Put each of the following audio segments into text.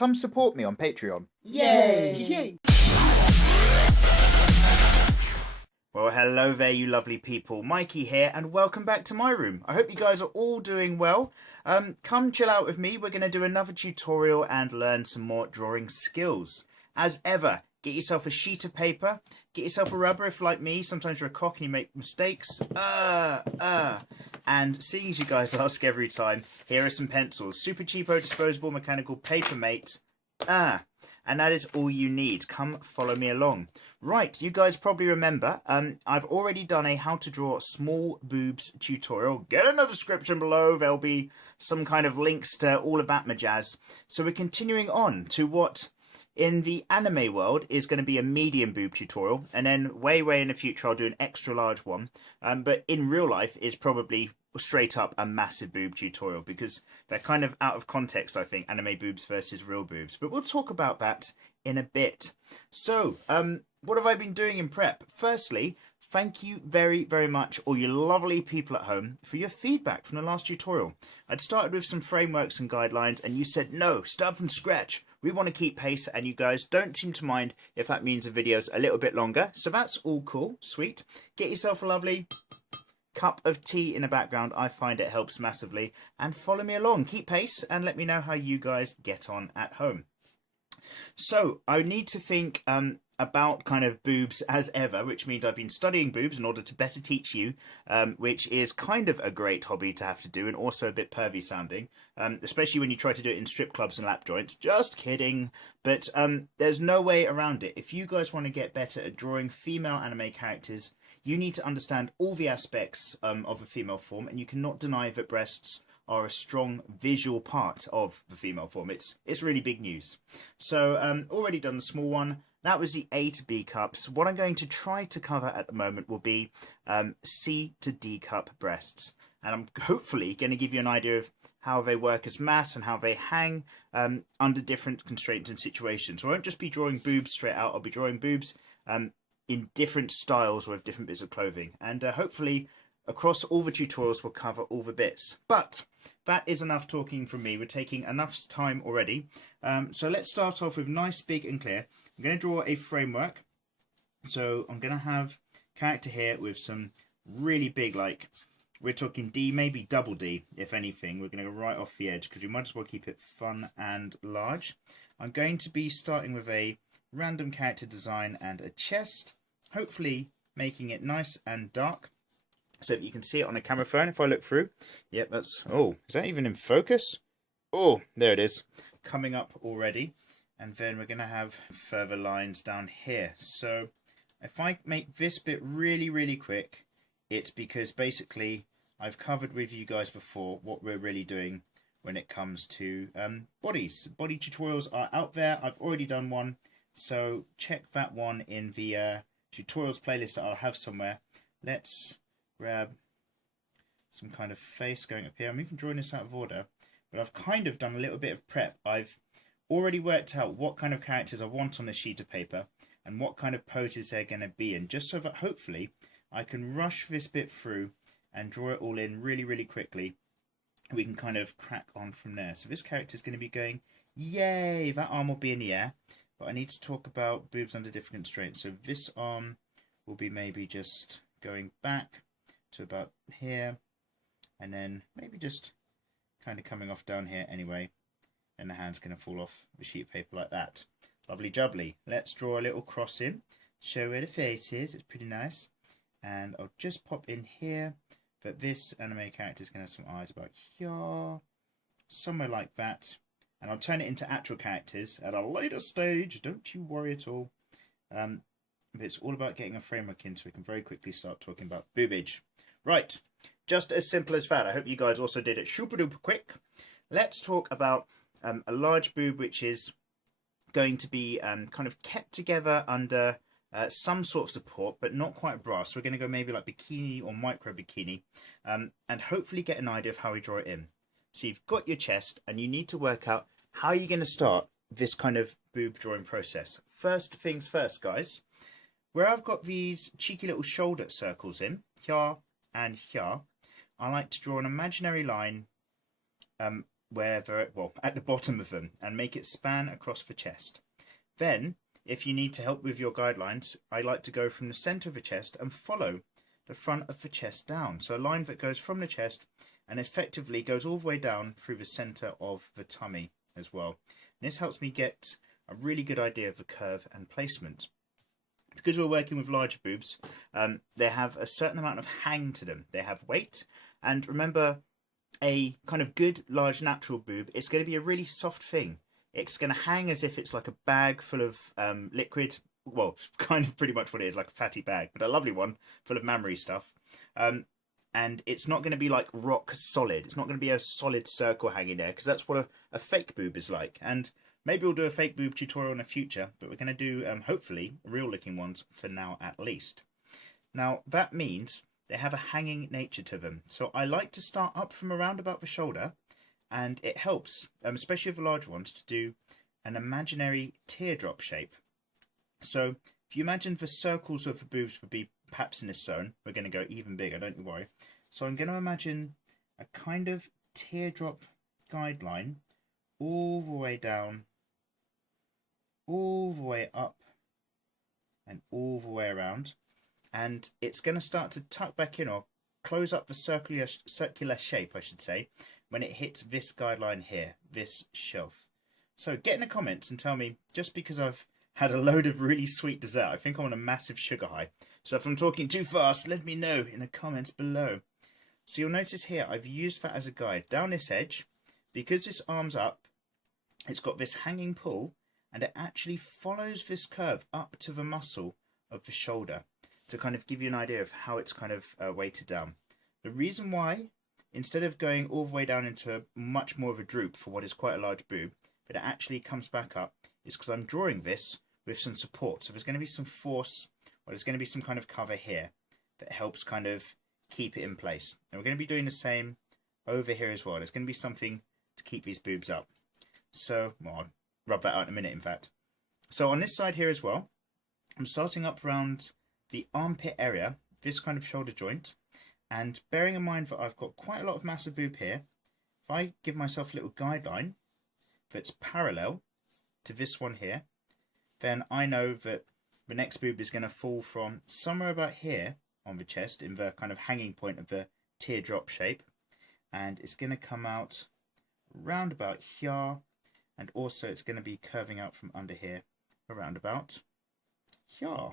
come support me on Patreon. Yay! Yay! Well, hello there, you lovely people. Mikey here, and welcome back to my room. I hope you guys are all doing well. Come chill out with me. We're going to do another tutorial and learn some more drawing skills. As ever, get yourself a sheet of paper. Get yourself a rubber if, like me, sometimes you're a cock and you make mistakes. And seeing as you guys ask every time, here are some pencils. Super cheapo, disposable, mechanical paper mate. And that is all you need. Come follow me along. Right, you guys probably remember, I've already done a how to draw small boobs tutorial. Get in the description below. There'll be some kind of links to all of that majazz. So we're continuing on to what in the anime world is going to be a medium boob tutorial. And then way in the future, I'll do an extra large one. But in real life, is probably straight up a massive boob tutorial because they're kind of out of context, I think, anime boobs versus real boobs. But we'll talk about that in a bit. So, what have I been doing in prep? Firstly, thank you very much, all you lovely people at home, for your feedback from the last tutorial. I'd started with some frameworks and guidelines, and you said, no, start from scratch. We want to keep pace, and you guys don't seem to mind if that means the video's a little bit longer. So that's all cool, sweet. Get yourself a lovely cup of tea in the background. I find it helps massively. And follow me along. Keep pace, and let me know how you guys get on at home. So, I need to think about kind of boobs as ever, which means I've been studying boobs in order to better teach you, which is kind of a great hobby to have to do and also a bit pervy sounding, especially when you try to do it in strip clubs and lap joints. Just kidding. But there's no way around it. If you guys want to get better at drawing female anime characters, you need to understand all the aspects of a female form, and you cannot deny that breasts are a strong visual part of the female form. It's really big news. So already done the small one. That was the A to B cups. What I'm going to try to cover at the moment will be C to D cup breasts. And I'm hopefully going to give you an idea of how they work as mass and how they hang under different constraints and situations. So I won't just be drawing boobs straight out. I'll be drawing boobs in different styles or with different bits of clothing. And hopefully across all the tutorials we'll cover all the bits. But that is enough talking from me. We're taking enough time already. So let's start off with nice, big and clear. I'm going to draw a framework. So I'm going to have character here with some really big, like, we're talking D, maybe double D, if anything. We're going to go right off the edge because we might as well keep it fun and large. I'm going to be starting with a random character design and a chest, hopefully making it nice and dark so that you can see it on a camera phone if I look through. Yep, that's, oh, is that even in focus? Oh, there it is, coming up already. And then we're going to have further lines down here. So if I make this bit really quick, it's because basically I've covered with you guys before what we're really doing when it comes to bodies. Body tutorials are out there. I've already done one. So check that one in the tutorials playlist that I'll have somewhere. Let's grab some kind of face going up here. I'm even drawing this out of order, but I've kind of done a little bit of prep. I've already worked out what kind of characters I want on a sheet of paper and what kind of poses they're going to be in, just so that hopefully I can rush this bit through and draw it all in really quickly. We can kind of crack on from there. So this character is going to be going, yay, that arm will be in the air. But I need to talk about boobs under different constraints. So this arm will be maybe just going back to about here. And then maybe just kind of coming off down here anyway. And the hand's going to fall off the sheet of paper like that. Lovely jubbly. Let's draw a little cross in. Show where the face is. It's pretty nice. And I'll just pop in here that this anime character is going to have some eyes about here. Somewhere like that. And I'll turn it into actual characters at a later stage. Don't you worry at all. But it's all about getting a framework in so we can very quickly start talking about boobage. Right. Just as simple as that. I hope you guys also did it super duper quick. Let's talk about a large boob which is going to be kind of kept together under some sort of support, but not quite bra. So we're going to go maybe like bikini or micro bikini, and hopefully get an idea of how we draw it in. So you've got your chest, and you need to work out how you're going to start this kind of boob drawing process. First things first, guys. Where I've got these cheeky little shoulder circles in, here and here, I like to draw an imaginary line well, at the bottom of them, and make it span across the chest. Then, if you need to help with your guidelines, I like to go from the center of the chest and follow the front of the chest down. So a line that goes from the chest and effectively goes all the way down through the center of the tummy as well. And this helps me get a really good idea of the curve and placement. Because we're working with larger boobs, they have a certain amount of hang to them. They have weight, and remember, a kind of good large natural boob, it's going to be a really soft thing. It's going to hang as if it's like a bag full of liquid. Well, kind of pretty much what it is, like a fatty bag, but a lovely one full of mammary stuff. And it's not going to be like rock solid. It's not going to be a solid circle hanging there, because that's what a fake boob is like. And maybe we'll do a fake boob tutorial in the future, but we're going to do, hopefully, real looking ones for now at least. Now, that means they have a hanging nature to them. So I like to start up from around about the shoulder, and it helps, especially with the large ones, to do an imaginary teardrop shape. So if you imagine the circles of the boobs would be perhaps in this zone, we're going to go even bigger, don't you worry. So I'm going to imagine a kind of teardrop guideline all the way down, all the way up, and all the way around. And it's going to start to tuck back in, or close up the circular shape, I should say, when it hits this guideline here, this shelf. So get in the comments and tell me, just because I've had a load of really sweet dessert, I think I'm on a massive sugar high. So if I'm talking too fast, let me know in the comments below. So you'll notice here, I've used that as a guide. Down this edge, because this arm's up, it's got this hanging pull, and it actually follows this curve up to the muscle of the shoulder to kind of give you an idea of how it's kind of weighted down. The reason why, instead of going all the way down into much more of a droop for what is quite a large boob, but it actually comes back up, is because I'm drawing this with some support. So there's going to be some force, or there's going to be some kind of cover here that helps kind of keep it in place. And we're going to be doing the same over here as well. There's going to be something to keep these boobs up. So, well, I'll rub that out in a minute, in fact. So on this side here as well, I'm starting up around the armpit area, this kind of shoulder joint, and bearing in mind that I've got quite a lot of massive boob here, if I give myself a little guideline that's parallel to this one here, then I know that the next boob is going to fall from somewhere about here on the chest, in the kind of hanging point of the teardrop shape, and it's going to come out round about here, and also it's going to be curving out from under here around about here.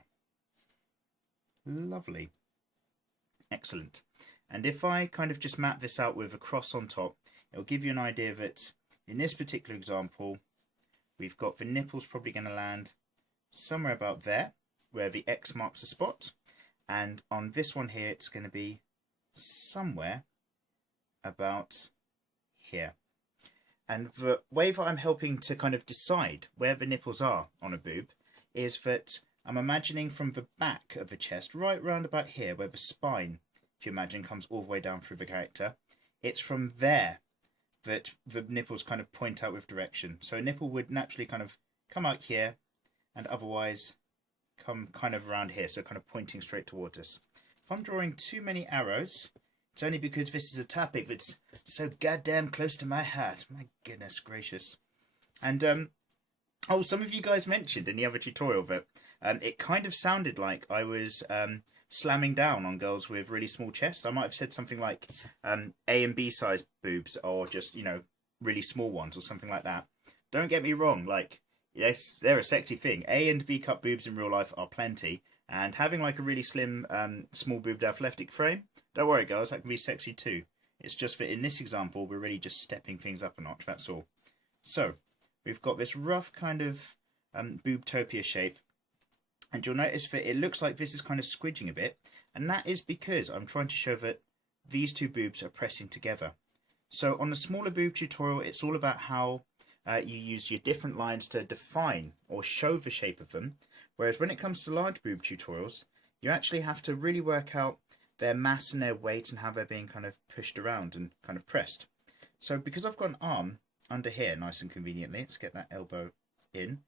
Lovely. Excellent. And if I kind of just map this out with a cross on top, it'll give you an idea that in this particular example, we've got the nipples probably going to land somewhere about there, where the X marks the spot. And on this one here, it's going to be somewhere about here. And the way that I'm helping to kind of decide where the nipples are on a boob is that I'm imagining from the back of the chest, right round about here, where the spine, if you imagine, comes all the way down through the character. It's from there that the nipples kind of point out with direction. So a nipple would naturally kind of come out here, and otherwise come kind of around here, so kind of pointing straight towards us. If I'm drawing too many arrows, it's only because this is a topic that's so goddamn close to my heart. My goodness gracious. And oh, some of you guys mentioned in the other tutorial that it kind of sounded like I was slamming down on girls with really small chests. I might have said something like A and B size boobs, or just, you know, really small ones or something like that. Don't get me wrong, like, yes, they're a sexy thing. A and B cup boobs in real life are plenty, and having like a really slim small boobed athletic frame, don't worry girls, that can be sexy too. It's just that in this example we're really just stepping things up a notch, that's all. So we've got this rough kind of boobtopia shape, and you'll notice that it looks like this is kind of squidging a bit, and that is because I'm trying to show that these two boobs are pressing together. So on the smaller boob tutorial, it's all about how you use your different lines to define or show the shape of them, whereas when it comes to large boob tutorials, you actually have to really work out their mass and their weight and how they're being kind of pushed around and kind of pressed. So because I've got an arm under here nice and conveniently, let's get that elbow in,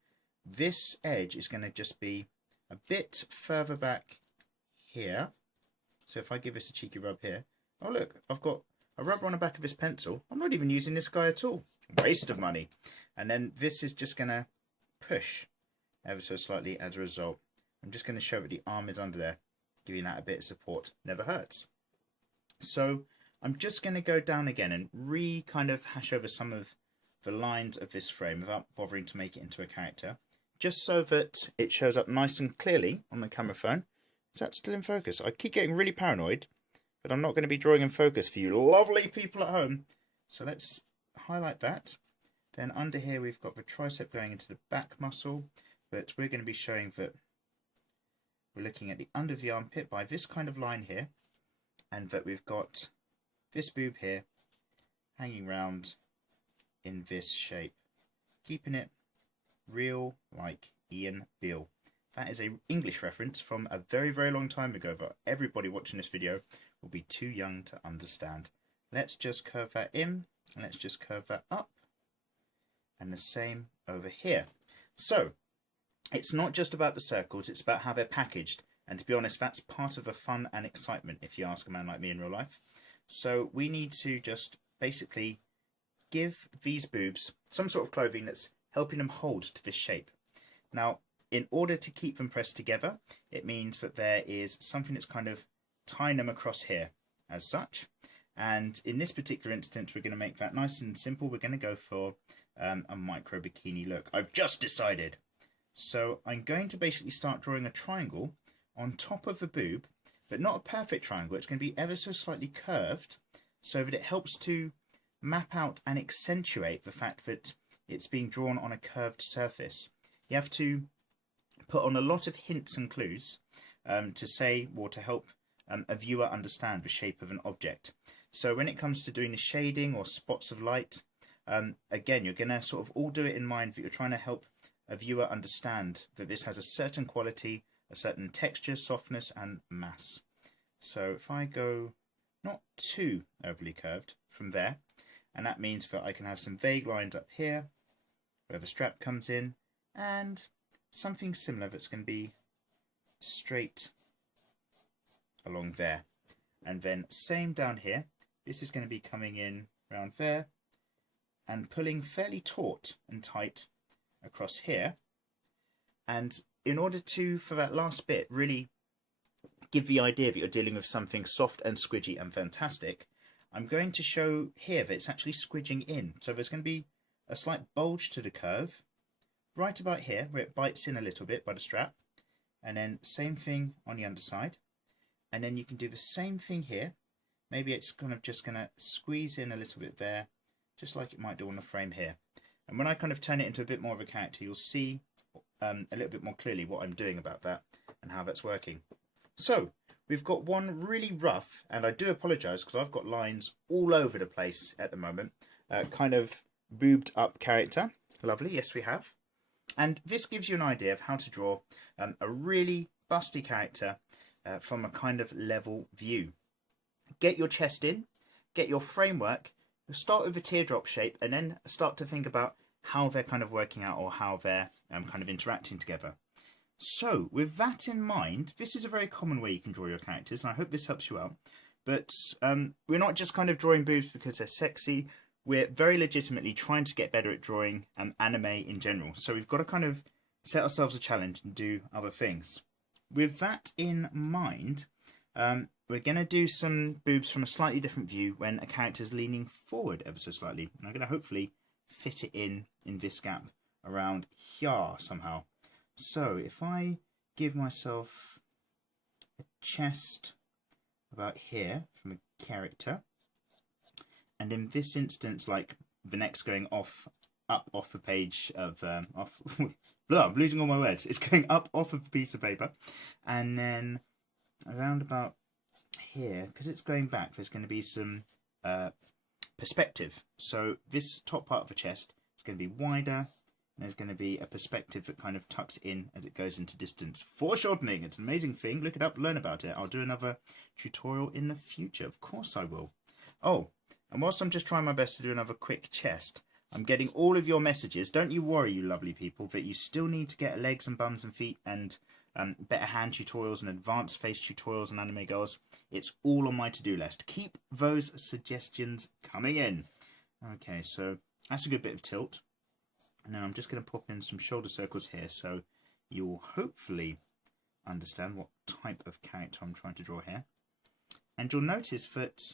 this edge is going to just be a bit further back here. So if I give this a cheeky rub here, oh look, I rub on the back of this pencil. I'm not even using this guy at all. Waste of money. And then this is just going to push ever so slightly as a result. I'm just going to show that the arm is under there, giving that a bit of support. Never hurts. So I'm just going to go down again and kind of hash over some of the lines of this frame without bothering to make it into a character, just so that it shows up nice and clearly on the camera phone. Is that still in focus? I keep getting really paranoid, but I'm not going to be drawing in focus for you lovely people at home. So let's highlight that. Then under here we've got the tricep going into the back muscle, but we're going to be showing that we're looking at the under of the armpit by this kind of line here, and that we've got this boob here hanging round in this shape, keeping it real like Ian Beale. That is an English reference from a very, very long time ago that everybody watching this video will be too young to understand. Let's just curve that in, and let's just curve that up, and the same over here. So it's not just about the circles, it's about how they're packaged, and to be honest, that's part of the fun and excitement if you ask a man like me in real life. So we need to just basically give these boobs some sort of clothing that's helping them hold to this shape. Now, in order to keep them pressed together, it means that there is something that's kind of tying them across here as such. And in this particular instance, we're going to make that nice and simple. We're going to go for a micro bikini look. I've just decided. So I'm going to basically start drawing a triangle on top of the boob, but not a perfect triangle. It's going to be ever so slightly curved so that it helps to map out and accentuate the fact that it's being drawn on a curved surface. You have to put on a lot of hints and clues to say or to help a viewer understand the shape of an object. So when it comes to doing the shading or spots of light, again, you're going to sort of all do it in mind that you're trying to help a viewer understand that this has a certain quality, a certain texture, softness and mass. So if I go not too overly curved from there, and that means that I can have some vague lines up here where the strap comes in, and something similar that's going to be straight along there. And then same down here, this is going to be coming in around there and pulling fairly taut and tight across here. And in order to, for that last bit, really give the idea that you're dealing with something soft and squidgy and fantastic, I'm going to show here that it's actually squidging in. So there's going to be a slight bulge to the curve right about here where it bites in a little bit by the strap, and then same thing on the underside, and then you can do the same thing here. Maybe it's kind of just going to squeeze in a little bit there, just like it might do on the frame here. And when I kind of turn it into a bit more of a character, you'll see a little bit more clearly what I'm doing about that and how that's working. So we've got one really rough, and I do apologise because I've got lines all over the place at the moment, kind of boobed up character. Lovely, yes we have. And this gives you an idea of how to draw a really busty character from a kind of level view. Get your chest in, get your framework, start with a teardrop shape, and then start to think about how they're kind of working out or how they're kind of interacting together. So with that in mind, this is a very common way you can draw your characters, and I hope this helps you out. But we're not just kind of drawing boobs because they're sexy. We're very legitimately trying to get better at drawing anime in general. So we've got to kind of set ourselves a challenge and do other things. With that in mind, we're going to do some boobs from a slightly different view when a character's leaning forward ever so slightly. And I'm going to hopefully fit it in this gap around here somehow. So if I give myself a chest about here from a character, and in this instance, like the neck's going off the page of off. Blah, I'm losing all my words. It's going up off of a piece of paper, and then around about here, because it's going back, there's going to be some perspective. So this top part of the chest is going to be wider. And there's going to be a perspective that kind of tucks in as it goes into distance. Foreshortening, it's an amazing thing. Look it up, learn about it. I'll do another tutorial in the future. Of course I will. Oh, and whilst I'm just trying my best to do another quick chest, I'm getting all of your messages. Don't you worry, you lovely people, that you still need to get legs and bums and feet and better hand tutorials and advanced face tutorials and anime girls, it's all on my to-do list. Keep those suggestions coming in. Okay, so that's a good bit of tilt. And then I'm just going to pop in some shoulder circles here, so you'll hopefully understand what type of character I'm trying to draw here. And you'll notice that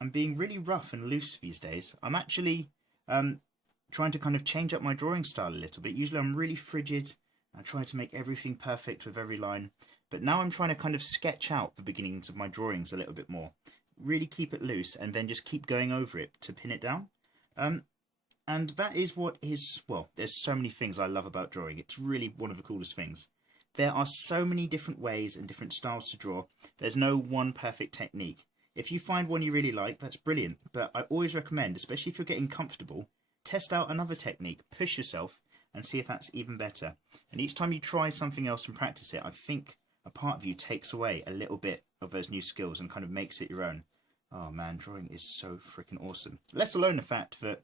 I'm being really rough and loose these days. I'm actually trying to kind of change up my drawing style a little bit. Usually I'm really frigid. I try to make everything perfect with every line. But now I'm trying to kind of sketch out the beginnings of my drawings a little bit more. Really keep it loose and then just keep going over it to pin it down. And that is what is, well, there's so many things I love about drawing. It's really one of the coolest things. There are so many different ways and different styles to draw. There's no one perfect technique. If you find one you really like, that's brilliant. But I always recommend, especially if you're getting comfortable, test out another technique, push yourself, and see if that's even better. And each time you try something else and practice it, I think a part of you takes away a little bit of those new skills and kind of makes it your own. Oh man, drawing is so freaking awesome. Let alone the fact that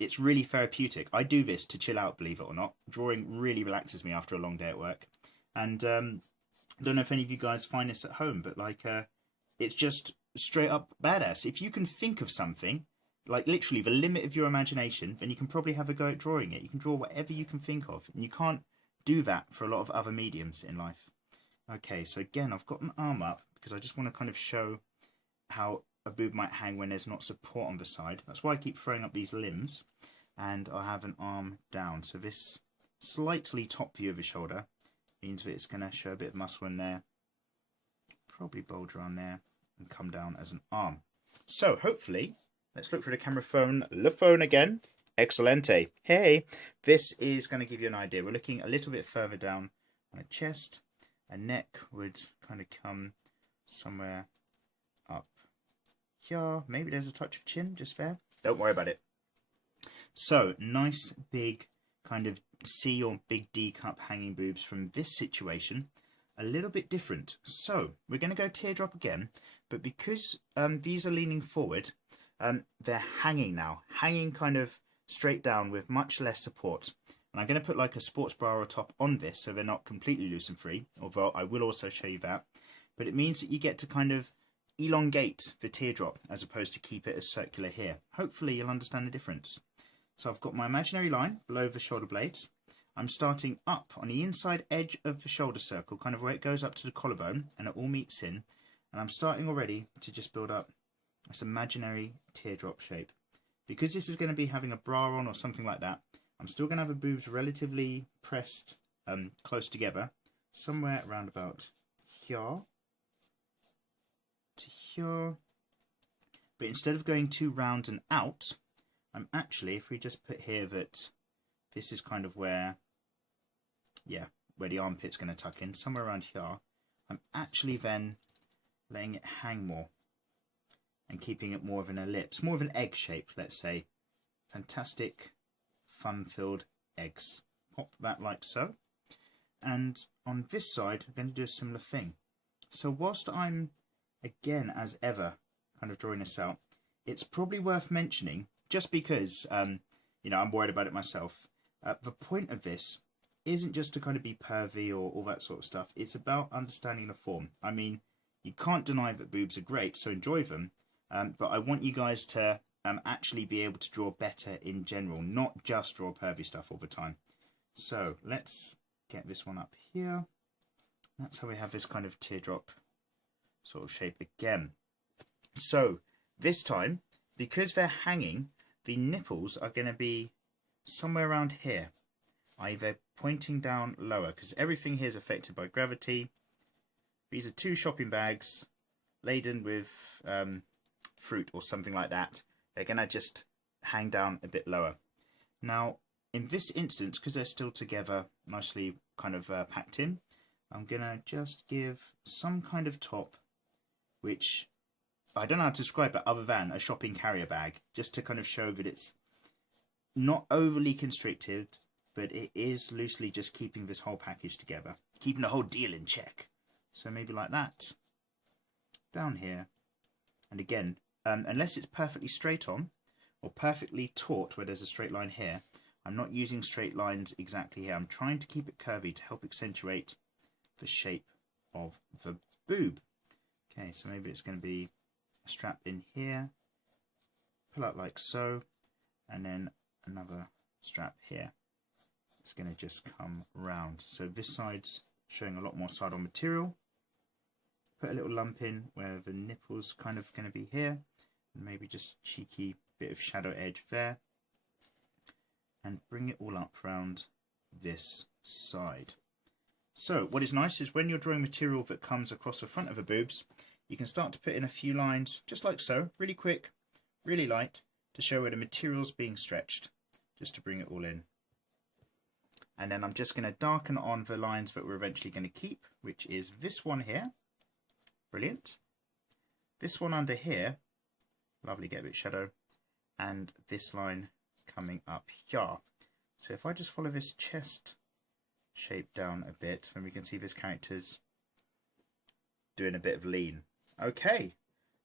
it's really therapeutic. I do this to chill out, believe it or not. Drawing really relaxes me after a long day at work. And I don't know if any of you guys find this at home, but like it's just straight up badass. If you can think of something, like literally the limit of your imagination, then you can probably have a go at drawing it. You can draw whatever you can think of, and you can't do that for a lot of other mediums in life. Okay, so again, I've got an arm up because I just want to kind of show how a boob might hang when there's not support on the side. That's why I keep throwing up these limbs. And I have an arm down, so this slightly top view of the shoulder means that it's going to show a bit of muscle in there, probably bulge around there, and come down as an arm. So hopefully, let's look for the camera phone, the phone again. Excelente. Hey, this is going to give you an idea. We're looking a little bit further down on a chest. A neck would kind of come somewhere up here. Maybe there's a touch of chin just there. Don't worry about it. So, nice big kind of C or big D cup hanging boobs from this situation. A little bit different. So, we're going to go teardrop again. But because these are leaning forward, they're hanging now. Hanging kind of straight down with much less support. And I'm going to put like a sports bra or top on this so they're not completely loose and free, although I will also show you that. But it means that you get to kind of elongate the teardrop as opposed to keep it as circular here. Hopefully you'll understand the difference. So I've got my imaginary line below the shoulder blades. I'm starting up on the inside edge of the shoulder circle, kind of where it goes up to the collarbone and it all meets in. And I'm starting already to just build up this imaginary teardrop shape. Because this is going to be having a bra on or something like that, I'm still going to have the boobs relatively pressed close together, somewhere around about here to here. But instead of going too round and out, I'm actually, if we just put here that this is kind of where, yeah, where the armpit's going to tuck in, somewhere around here, I'm actually then letting it hang more and keeping it more of an ellipse, more of an egg shape, let's say. Fantastic, fun-filled eggs. Pop that like so. And on this side, I'm going to do a similar thing. So whilst I'm, again, as ever, kind of drawing this out, it's probably worth mentioning, just because, you know, I'm worried about it myself, the point of this isn't just to kind of be pervy or all that sort of stuff. It's about understanding the form. I mean, you can't deny that boobs are great, so enjoy them. But I want you guys to actually be able to draw better in general, not just draw pervy stuff all the time. So let's get this one up here. That's how we have this kind of teardrop sort of shape again. So this time, because they're hanging, the nipples are going to be somewhere around here, either pointing down lower, because everything here is affected by gravity. These are 2 shopping bags laden with fruit or something like that. They're going to just hang down a bit lower. Now, in this instance, because they're still together, nicely kind of packed in, I'm going to just give some kind of top, which I don't know how to describe it other than a shopping carrier bag, just to kind of show that it's not overly constricted, but it is loosely just keeping this whole package together, keeping the whole deal in check. So maybe like that, down here, and again, unless it's perfectly straight on, or perfectly taut where there's a straight line here, I'm not using straight lines exactly here. I'm trying to keep it curvy to help accentuate the shape of the boob. Okay, so maybe it's going to be a strap in here, pull out like so, and then another strap here. It's going to just come round. So this side's showing a lot more side-on material. Put a little lump in where the nipple's kind of going to be here, and maybe just a cheeky bit of shadow edge there, and bring it all up round this side. So what is nice is when you're drawing material that comes across the front of the boobs, you can start to put in a few lines just like so, really quick, really light, to show where the material's being stretched, just to bring it all in. And then I'm just going to darken on the lines that we're eventually going to keep, which is this one here. Brilliant. This one under here, lovely, get a bit of shadow, and this line coming up here. So if I just follow this chest shape down a bit, then we can see this character's doing a bit of lean. Okay,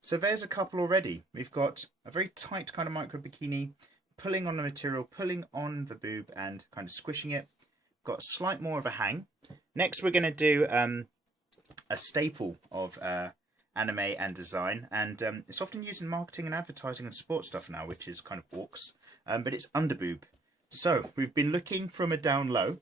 so there's a couple already. We've got a very tight kind of micro bikini, pulling on the material, pulling on the boob and kind of squishing it. Got slight more of a hang. Next we're going to do a staple of anime and design, and it's often used in marketing and advertising and sports stuff now, which is kind of orcs, but it's Underboob. So we've been looking from a down low.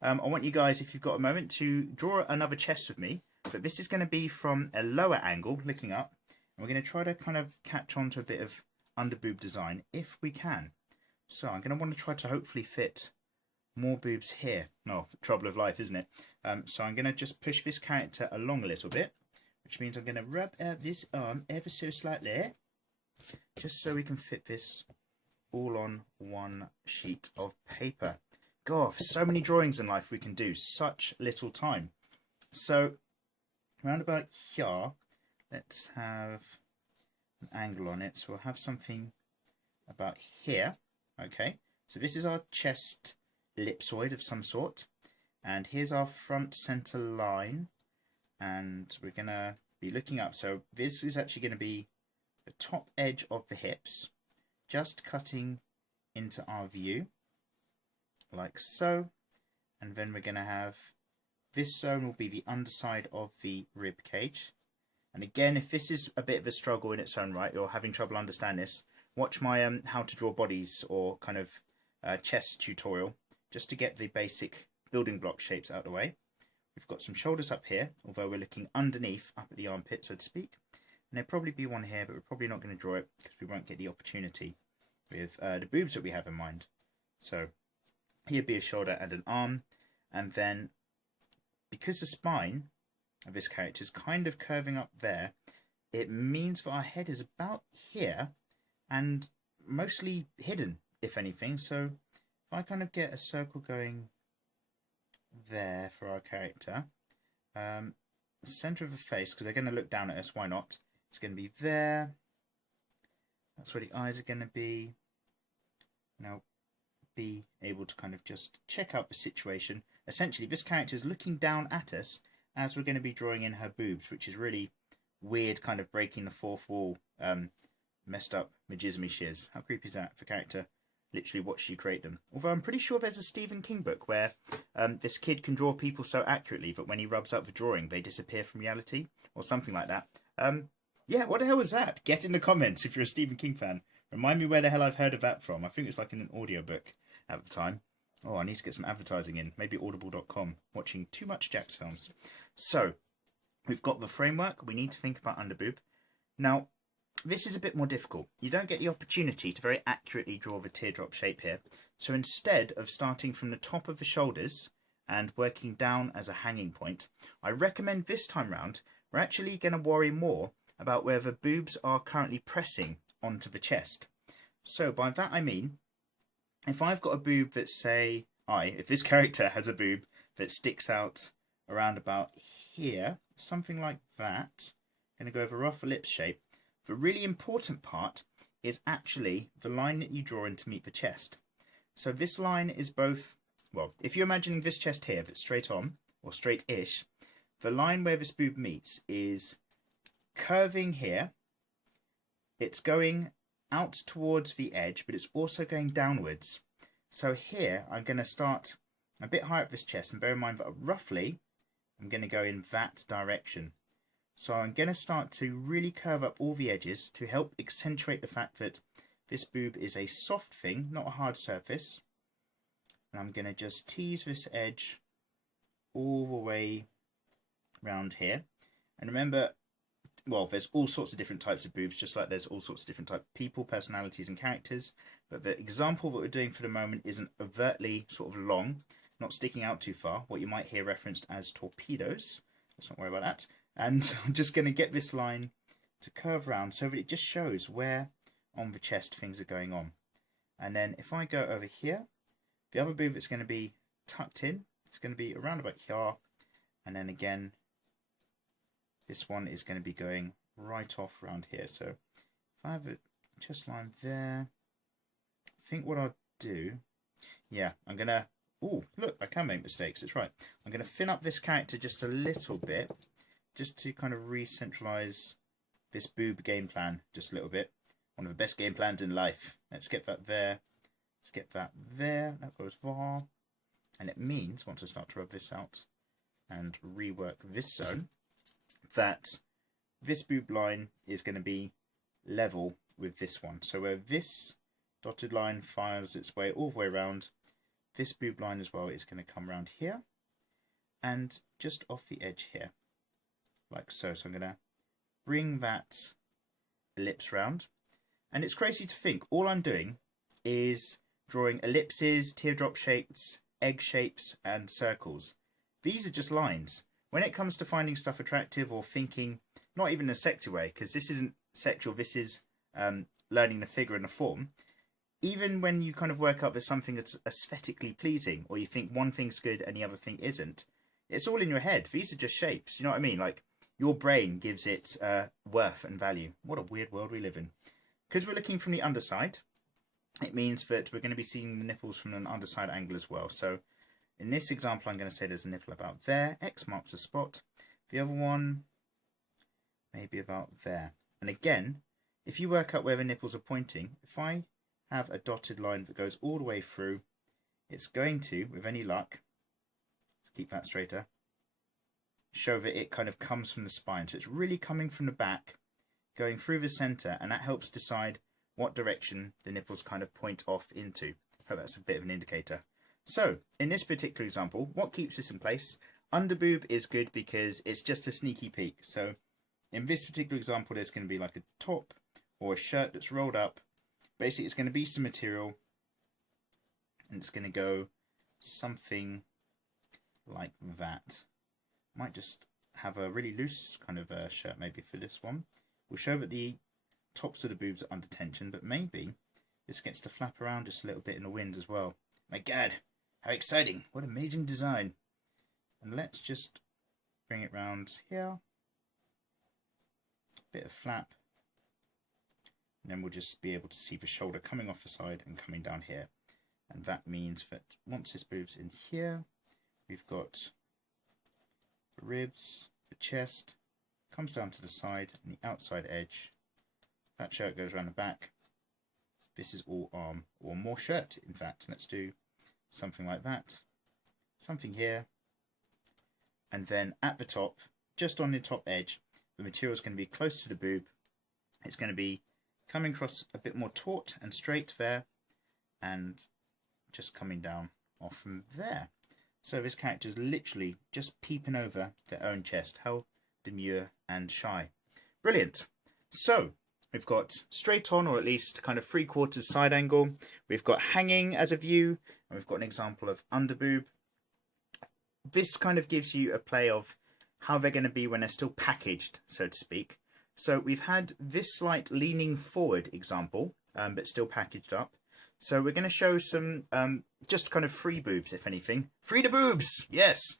I want you guys, if you've got a moment, to draw another chest with me, but this is going to be from a lower angle, looking up, and we're going to try to kind of catch on to a bit of Underboob design if we can. So I'm going to want to try to hopefully fit more boobs here. No, trouble of life, isn't it? So I'm going to just push this character along a little bit, which means I'm going to rub out this arm ever so slightly, just so we can fit this all on one sheet of paper. God, so many drawings in life we can do, such little time. So round about here, let's have an angle on it. So we'll have something about here. Okay, so this is our chest ellipsoid of some sort, and here's our front center line, and we're gonna be looking up. So this is actually going to be the top edge of the hips, just cutting into our view like so, and then we're going to have this zone will be the underside of the rib cage. And again, if this is a bit of a struggle in its own right, you're having trouble understanding this, watch my how to draw bodies or kind of chest tutorial, just to get the basic building block shapes out of the way. We've got some shoulders up here, although we're looking underneath, up at the armpit, so to speak. And there'll probably be one here, but we're probably not going to draw it because we won't get the opportunity with the boobs that we have in mind. So here'd be a shoulder and an arm, and then because the spine of this character is kind of curving up there, it means that our head is about here and mostly hidden, if anything. So if I kind of get a circle going there for our character, the center of the face, because they're going to look down at us, why not? It's going to be there. That's where the eyes are going to be. Now, be able to kind of just check out the situation. Essentially, this character is looking down at us as we're going to be drawing in her boobs, which is really weird, kind of breaking the fourth wall, messed up majizmy shiz. How creepy is that for character? Literally watched you create them. Although I'm pretty sure there's a Stephen King book where this kid can draw people so accurately that when he rubs up the drawing, they disappear from reality, or something like that. Yeah, what the hell was that? Get in the comments if you're a Stephen King fan. Remind me where the hell I've heard of that from. I think it's like in an audiobook at the time. Oh, I need to get some advertising in. Maybe audible.com. Watching too much Jack's films. So, we've got the framework. We need to think about Underboob. Now, this is a bit more difficult. You don't get the opportunity to very accurately draw the teardrop shape here. So instead of starting from the top of the shoulders and working down as a hanging point, I recommend this time round we're actually going to worry more about where the boobs are currently pressing onto the chest. So by that I mean, if I've got a boob that, say, if this character has a boob that sticks out around about here, something like that, I'm going to go over a rough ellipse shape. The really important part is actually the line that you draw in to meet the chest. So this line is both, well, if you're imagining this chest here that's straight on, or straight-ish, the line where this boob meets is curving here. It's going out towards the edge, but it's also going downwards. So here I'm going to start a bit higher up this chest, and bear in mind that roughly I'm going to go in that direction. So I'm going to start to really curve up all the edges to help accentuate the fact that this boob is a soft thing, not a hard surface. And I'm going to just tease this edge all the way around here. And remember, well, there's all sorts of different types of boobs, just like there's all sorts of different types of people, personalities and characters. But the example that we're doing for the moment isn't overtly sort of long, not sticking out too far, what you might hear referenced as torpedoes. Let's not worry about that. And I'm just going to get this line to curve around so that it just shows where on the chest things are going on. And then if I go over here, the other boob that's going to be tucked in, it's going to be around about here. And then again, this one is going to be going right off around here. So if I have a chest line there, I think what I'll do, yeah, I'm going to, oh, look, I can make mistakes. It's right. I'm going to thin up this character just a little bit, just to kind of re-centralize this boob game plan just a little bit. One of the best game plans in life. Let's get that there. Let's get that there. That goes there. And it means, once I start to rub this out and rework this zone, that this boob line is going to be level with this one. So where this dotted line files its way all the way around, this boob line as well is going to come around here and just off the edge here, like so. So I'm going to bring that ellipse round. And it's crazy to think all I'm doing is drawing ellipses, teardrop shapes, egg shapes and circles. These are just lines. When it comes to finding stuff attractive or thinking, not even in a sexy way, because this isn't sexual, this is learning the figure and the form. Even when you kind of work up there's something that's aesthetically pleasing, or you think one thing's good and the other thing isn't, it's all in your head. These are just shapes, you know what I mean? Like, your brain gives it worth and value. What a weird world we live in. Because we're looking from the underside, it means that we're going to be seeing the nipples from an underside angle as well. So in this example, I'm going to say there's a nipple about there. X marks the spot. The other one, maybe about there. And again, if you work out where the nipples are pointing, if I have a dotted line that goes all the way through, it's going to, with any luck, let's keep that straighter, show that it kind of comes from the spine. So it's really coming from the back, going through the center, and that helps decide what direction the nipples kind of point off into. I hope that's a bit of an indicator. So, in this particular example, what keeps this in place? Underboob is good because it's just a sneaky peek. So, in this particular example, there's going to be like a top or a shirt that's rolled up. Basically, it's going to be some material, and it's going to go something like that. Might just have a really loose kind of shirt maybe for this one. We'll show that the tops of the boobs are under tension, but maybe this gets to flap around just a little bit in the wind as well. My God, how exciting. What amazing design. And let's just bring it round here. Bit of flap. And then we'll just be able to see the shoulder coming off the side and coming down here. And that means that once this boob's in here, we've got the ribs, the chest, comes down to the side and the outside edge. That shirt goes around the back. This is all arm, or more shirt in fact. Let's do something like that. Something here. And then at the top, just on the top edge, the material is going to be close to the boob. It's going to be coming across a bit more taut and straight there, and just coming down off from there. So this character is literally just peeping over their own chest. How demure and shy. Brilliant. So we've got straight on, or at least kind of 3/4 side angle. We've got hanging as a view, and we've got an example of underboob. This kind of gives you a play of how they're going to be when they're still packaged, so to speak. So we've had this slight leaning forward example, but still packaged up. So we're going to show some just kind of free boobs, if anything. Free the boobs! Yes!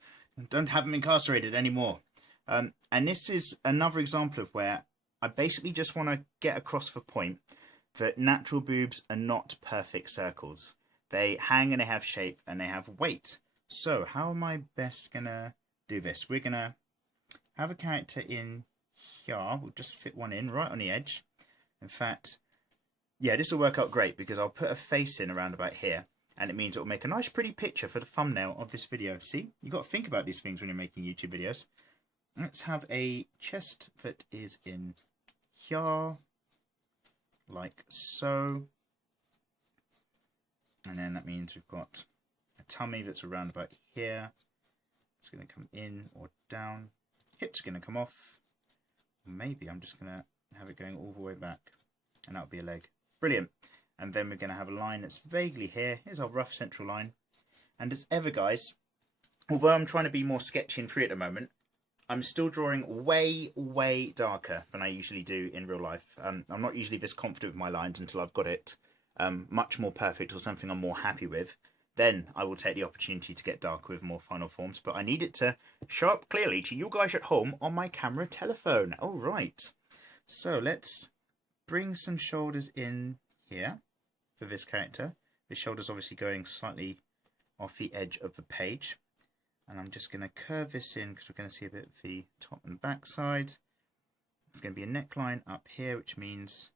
Don't have them incarcerated anymore. And this is another example of where I basically just want to get across the point that natural boobs are not perfect circles. They hang and they have shape and they have weight. So how am I best going to do this? We're going to have a character in here. We'll just fit one in right on the edge. In fact, yeah, this will work out great because I'll put a face in around about here. and it means it will make a nice pretty picture for the thumbnail of this video. See, you got to think about these things when you're making YouTube videos. Let's have a chest that is in here, like so. And then that means we've got a tummy that's around about here. It's going to come in or down. Hips are going to come off. Maybe I'm just going to have it going all the way back. And that'll be a leg. Brilliant. And then we're going to have a line that's vaguely here. Here's our rough central line. And as ever, guys, although I'm trying to be more sketchy and free at the moment, I'm still drawing way, way darker than I usually do in real life. I'm not usually this confident with my lines until I've got it much more perfect or something I'm more happy with. Then I will take the opportunity to get darker with more final forms. But I need it to show up clearly to you guys at home on my camera telephone. All right. So let's bring some shoulders in here for this character. The shoulder's obviously going slightly off the edge of the page. And I'm just going to curve this in because we're going to see a bit of the top and back side. There's going to be a neckline up here, which means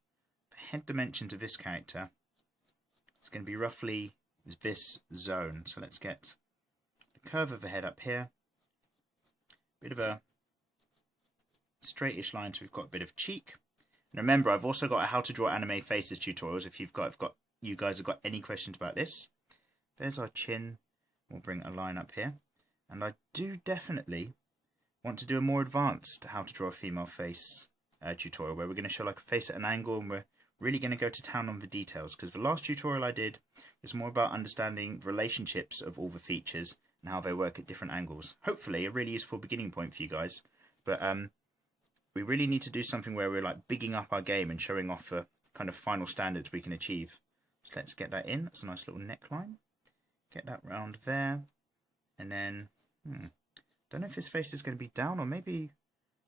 the head dimensions of this character, it's going to be roughly this zone. So let's get the curve of the head up here. Bit of a straightish line, so we've got a bit of cheek. And remember, I've also got a how to draw anime faces tutorials if you guys have got any questions about this. There's our chin. We'll bring a line up here. And I do definitely want to do a more advanced how to draw a female face tutorial where we're going to show like a face at an angle, and we're really going to go to town on the details, because the last tutorial I did was more about understanding relationships of all the features and how they work at different angles. Hopefully a really useful beginning point for you guys, but we really need to do something where we're like bigging up our game and showing off the kind of final standards we can achieve. So let's get that in. That's a nice little neckline. Get that round there, and then don't know if his face is going to be down, or maybe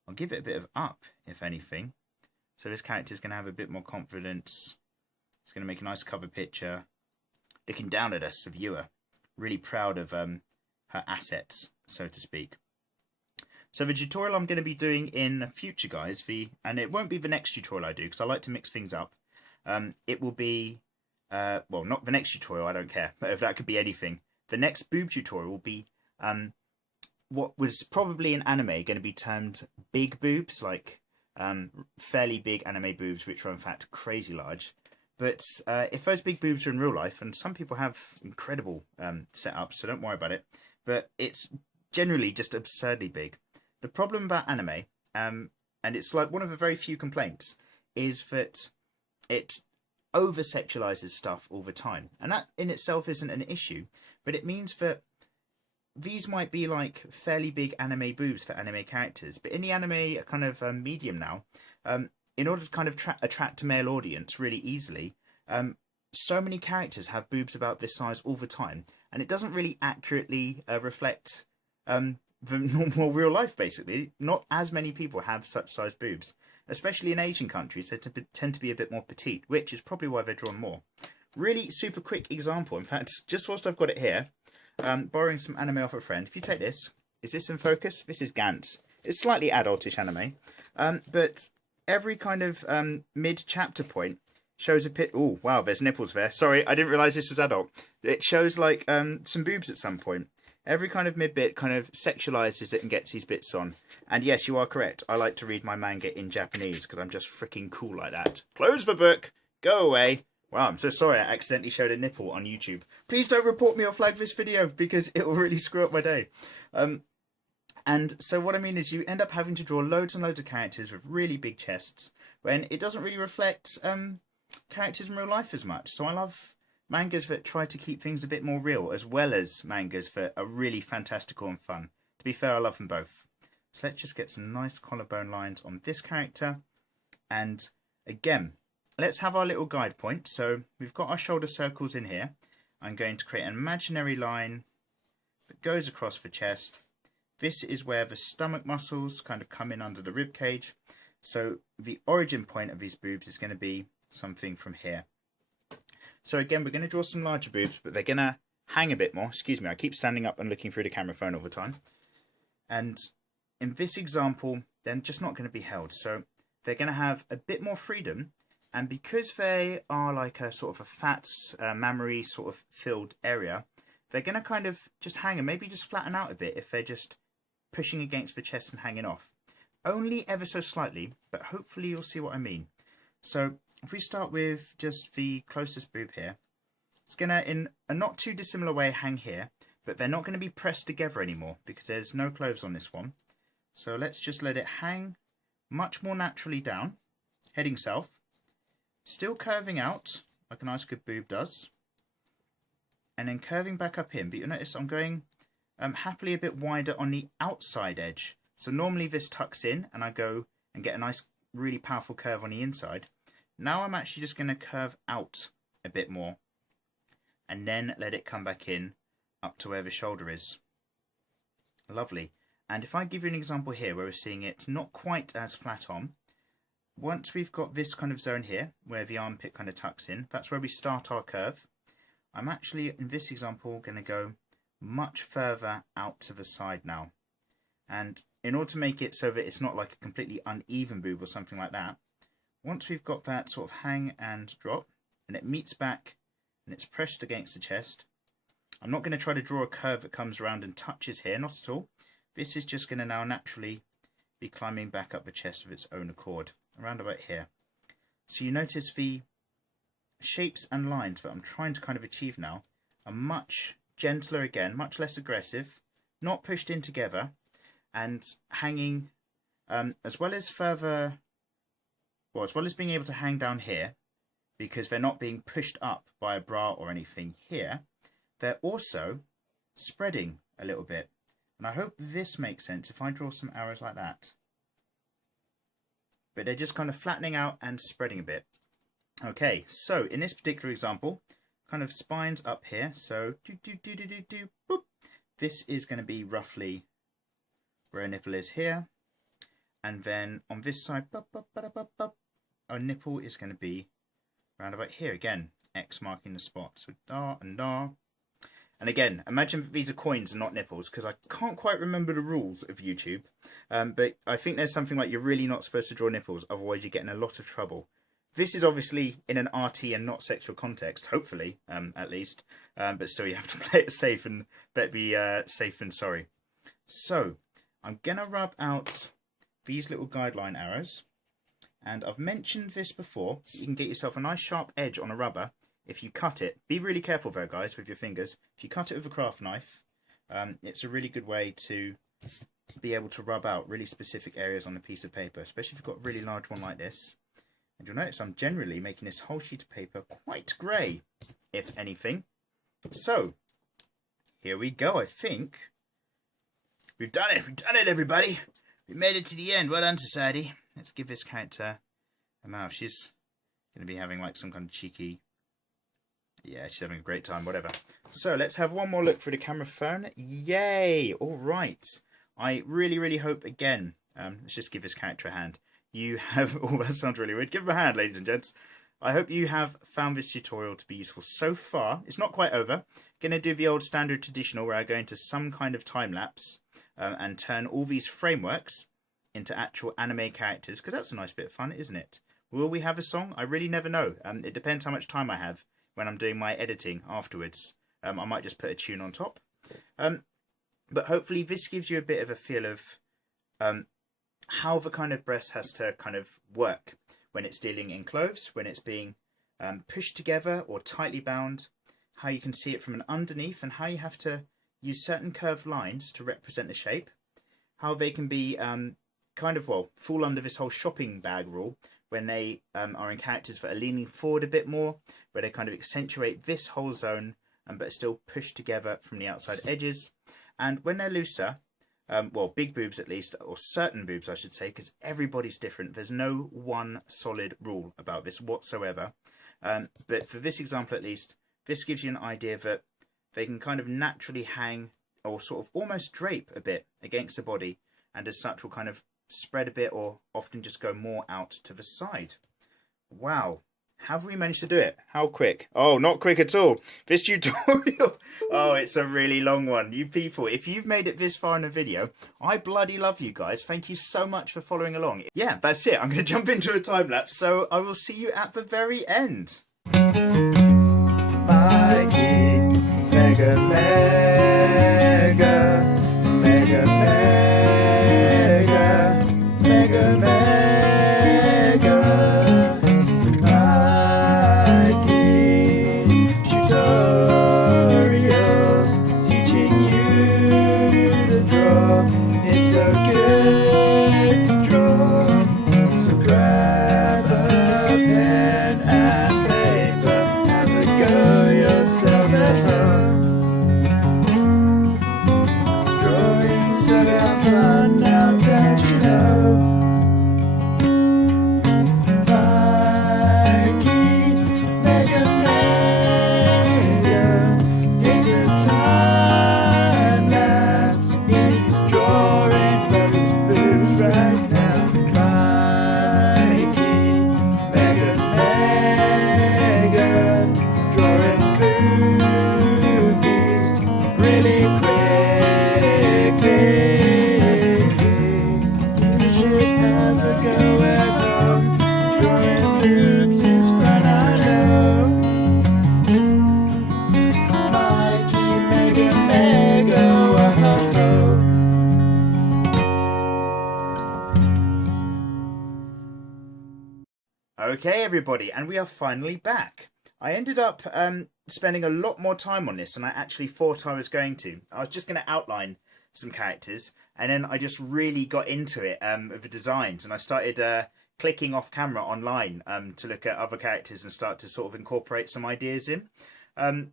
I'll give it a bit of up, if anything. So this character is going to have a bit more confidence. It's going to make a nice cover picture, looking down at us, the viewer. Really proud of her assets, so to speak. So the tutorial I'm going to be doing in the future, guys, and it won't be the next tutorial I do, because I like to mix things up. It will be, well, not the next tutorial, I don't care, but if that could be anything. The next boob tutorial will be what was probably in anime going to be termed big boobs, like fairly big anime boobs, which are in fact crazy large. But if those big boobs are in real life, and some people have incredible setups, so don't worry about it, but it's generally just absurdly big. The problem about anime, and it's like one of the very few complaints, is that it over-sexualizes stuff all the time. And that in itself isn't an issue, but it means that these might be like fairly big anime boobs for anime characters, but in the anime kind of medium now, in order to kind of attract a male audience really easily, so many characters have boobs about this size all the time, and it doesn't really accurately reflect the normal real life, basically. Not as many people have such size boobs, especially in Asian countries. They tend to be a bit more petite, which is probably why they're drawn more. Really super quick example, in fact, just whilst I've got it here, borrowing some anime off a friend. If you take this, is this in focus? This is Gantz. It's slightly adultish anime, but every kind of mid-chapter point shows a bit. Oh wow, there's nipples there. Sorry, I didn't realise this was adult. It shows like some boobs at some point. Every kind of mid-bit kind of sexualizes it and gets these bits on. And yes, you are correct. I like to read my manga in Japanese because I'm just freaking cool like that. Close the book. Go away. Wow, I'm so sorry I accidentally showed a nipple on YouTube. Please don't report me or flag this video because it will really screw up my day. And so what I mean is you end up having to draw loads and loads of characters with really big chests when it doesn't really reflect characters in real life as much. So I love mangas that try to keep things a bit more real, as well as mangas that are really fantastical and fun. To be fair, I love them both. So let's just get some nice collarbone lines on this character. And again, let's have our little guide point. So we've got our shoulder circles in here. I'm going to create an imaginary line that goes across the chest. This is where the stomach muscles kind of come in under the rib cage. So the origin point of these boobs is going to be something from here. So again, we're going to draw some larger boobs, but they're going to hang a bit more. Excuse me, I keep standing up and looking through the camera phone all the time. And in this example, they're just not going to be held. So they're going to have a bit more freedom, And because they are like a sort of a fat, mammary sort of filled area, they're going to kind of just hang and maybe just flatten out a bit if they're just pushing against the chest and hanging off. Only ever so slightly, but hopefully you'll see what I mean. So if we start with just the closest boob here, it's going to, in a not too dissimilar way, hang here, but they're not going to be pressed together anymore because there's no clothes on this one. So let's just let it hang much more naturally down, heading south, still curving out like a nice good boob does, and then curving back up in. But you'll notice I'm going happily a bit wider on the outside edge. So normally this tucks in and I go and get a nice really powerful curve on the inside. Now I'm actually just going to curve out a bit more and then let it come back in up to where the shoulder is. Lovely. And if I give you an example here where we're seeing it not quite as flat on, once we've got this kind of zone here where the armpit kind of tucks in, that's where we start our curve. I'm actually, in this example, going to go much further out to the side now. And in order to make it so that it's not like a completely uneven boob or something like that, once we've got that sort of hang and drop, and it meets back and it's pressed against the chest, I'm not going to try to draw a curve that comes around and touches here, not at all. This is just going to now naturally be climbing back up the chest of its own accord, around about here. So you notice the shapes and lines that I'm trying to kind of achieve now are much gentler again, much less aggressive, not pushed in together, and hanging as well as being able to hang down here, because they're not being pushed up by a bra or anything here, they're also spreading a little bit. And I hope this makes sense if I draw some arrows like that. But they're just kind of flattening out and spreading a bit. Okay, so in this particular example, kind of spines up here. So boop. This is going to be roughly where a nipple is here. And then on this side, our nipple is going to be around about here again. X marking the spot. So da and da. And again, imagine that these are coins and not nipples, because I can't quite remember the rules of YouTube. But I think there's something like you're really not supposed to draw nipples, otherwise you get in a lot of trouble. This is obviously in an arty and not sexual context, hopefully, at least. But still, you have to play it safe and better be safe than sorry. So, I'm going to rub out these little guideline arrows. And I've mentioned this before. You can get yourself a nice sharp edge on a rubber. If you cut it, be really careful though, guys, with your fingers. If you cut it with a craft knife, it's a really good way to be able to rub out really specific areas on a piece of paper, especially if you've got a really large one like this. And you'll notice I'm generally making this whole sheet of paper quite grey, if anything. So, here we go. I think we've done it, everybody. We made it to the end. Well done, society. Let's give this character a mouth. She's going to be having like some kind of cheeky... Yeah, she's having a great time, whatever. So, let's have one more look through the camera phone. Yay! Alright. I really, really hope, again, let's just give this character a hand. You have... Oh, that sounds really weird. Give him a hand, ladies and gents. I hope you have found this tutorial to be useful so far. It's not quite over. Going to do the old standard traditional where I go into some kind of time-lapse and turn all these frameworks into actual anime characters, because that's a nice bit of fun, isn't it? Will we have a song? I really never know. It depends how much time I have when I'm doing my editing afterwards. I might just put a tune on top. But hopefully this gives you a bit of a feel of how the kind of breast has to kind of work when it's dealing in clothes, when it's being pushed together or tightly bound, how you can see it from an underneath, and how you have to use certain curved lines to represent the shape, how they can be kind of, well, fall under this whole shopping bag rule when they are in characters that are leaning forward a bit more, where they kind of accentuate this whole zone but still pushed together from the outside edges. And when they're looser, well, big boobs at least, or certain boobs I should say, because everybody's different. There's no one solid rule about this whatsoever. But for this example at least, this gives you an idea that they can kind of naturally hang or sort of almost drape a bit against the body, and as such will kind of spread a bit or often just go more out to the side. Wow. Have we managed to do it? How quick? Oh, not quick at all. This tutorial, oh, it's a really long one. You people, if you've made it this far in the video, I bloody love you guys. Thank you so much for following along. Yeah, that's it. I'm going to jump into a time lapse, so I will see you at the very end. Mikey, mega, mega, mega, mega, mega, mega. It's so good to draw, so grab a pen and paper, have a go yourself at home. Drawing's so damn fun now, don't you know? Mikey, mega, mega, it's a time lapse, it's the drawing. Right now, Mikey, mega, mega, drawing boobies really quickly. You should have a go at home. Drawing boobs is fun, I know. Mikey, mega, mega, whoa. Okay, everybody, and we are finally back. I ended up spending a lot more time on this than I actually thought I was going to. I was just going to outline some characters, and then I just really got into it with the designs, and I started clicking off camera online to look at other characters and start to sort of incorporate some ideas in.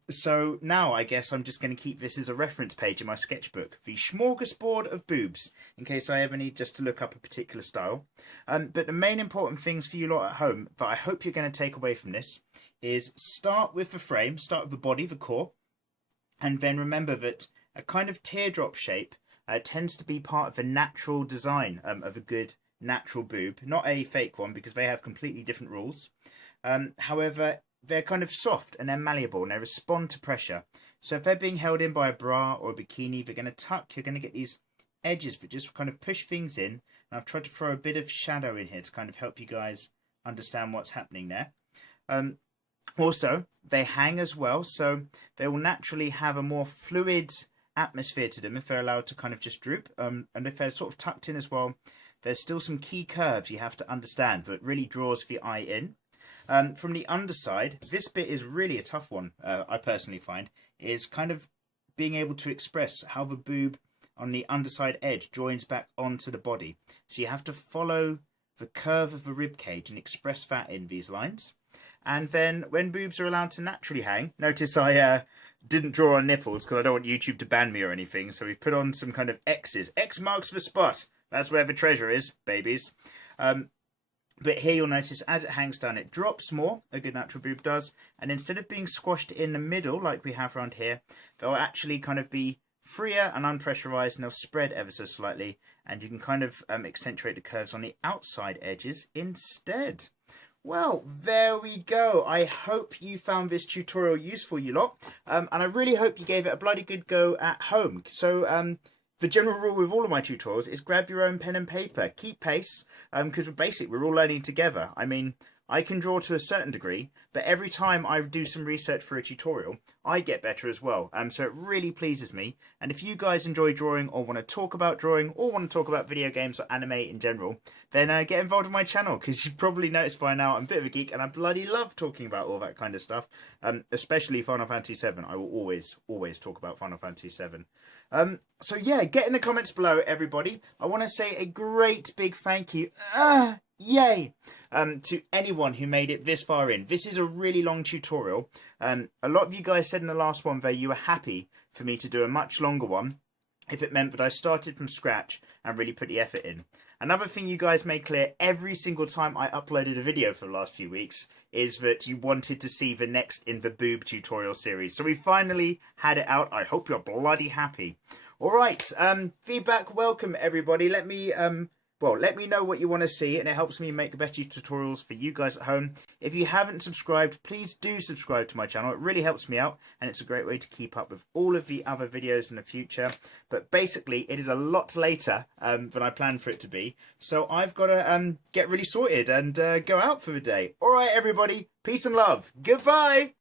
So now I guess I'm just going to keep this as a reference page in my sketchbook, the smorgasbord of boobs, in case I ever need just to look up a particular style. But the main important things for you lot at home that I hope you're going to take away from this is start with the frame, start with the body, the core, and then remember that a kind of teardrop shape tends to be part of the natural design of a good natural boob, not a fake one because they have completely different rules. However, they're kind of soft and they're malleable and they respond to pressure. So if they're being held in by a bra or a bikini, they're going to tuck. You're going to get these edges that just kind of push things in. And I've tried to throw a bit of shadow in here to kind of help you guys understand what's happening there. Also, they hang as well, so they will naturally have a more fluid atmosphere to them if they're allowed to kind of just droop. And if they're sort of tucked in as well, there's still some key curves you have to understand that really draws the eye in. From the underside, this bit is really a tough one, I personally find, is kind of being able to express how the boob on the underside edge joins back onto the body. So you have to follow the curve of the rib cage and express that in these lines. And then when boobs are allowed to naturally hang, notice I didn't draw on nipples because I don't want YouTube to ban me or anything, so we've put on some kind of X's. X marks the spot. That's where the treasure is, babies. But here you'll notice as it hangs down, it drops more, a good natural boob does. And instead of being squashed in the middle like we have around here, they'll actually kind of be freer and unpressurized, and they'll spread ever so slightly. And you can kind of accentuate the curves on the outside edges instead. Well, there we go. I hope you found this tutorial useful, you lot. And I really hope you gave it a bloody good go at home. So, the general rule with all of my tutorials is grab your own pen and paper. Keep pace, because basically we're all learning together. I mean, I can draw to a certain degree, but every time I do some research for a tutorial, I get better as well. So it really pleases me. And if you guys enjoy drawing or want to talk about drawing or want to talk about video games or anime in general, then get involved with my channel, because you've probably noticed by now I'm a bit of a geek and I bloody love talking about all that kind of stuff, especially Final Fantasy VII. I will always talk about Final Fantasy VII. So yeah, get in the comments below, everybody. I want to say a great big thank you. Yay! To anyone who made it this far in. This is a really long tutorial. A lot of you guys said in the last one there you were happy for me to do a much longer one if it meant that I started from scratch and really put the effort in. Another thing you guys made clear every single time I uploaded a video for the last few weeks is that you wanted to see the next in the boob tutorial series. So we finally had it out. I hope you're bloody happy. Alright, feedback welcome everybody. Let me Well, let me know what you want to see, and it helps me make better tutorials for you guys at home. If you haven't subscribed, please do subscribe to my channel. It really helps me out, and it's a great way to keep up with all of the other videos in the future. But basically, it is a lot later than I planned for it to be, so I've got to get really sorted and go out for the day. All right, everybody, peace and love. Goodbye.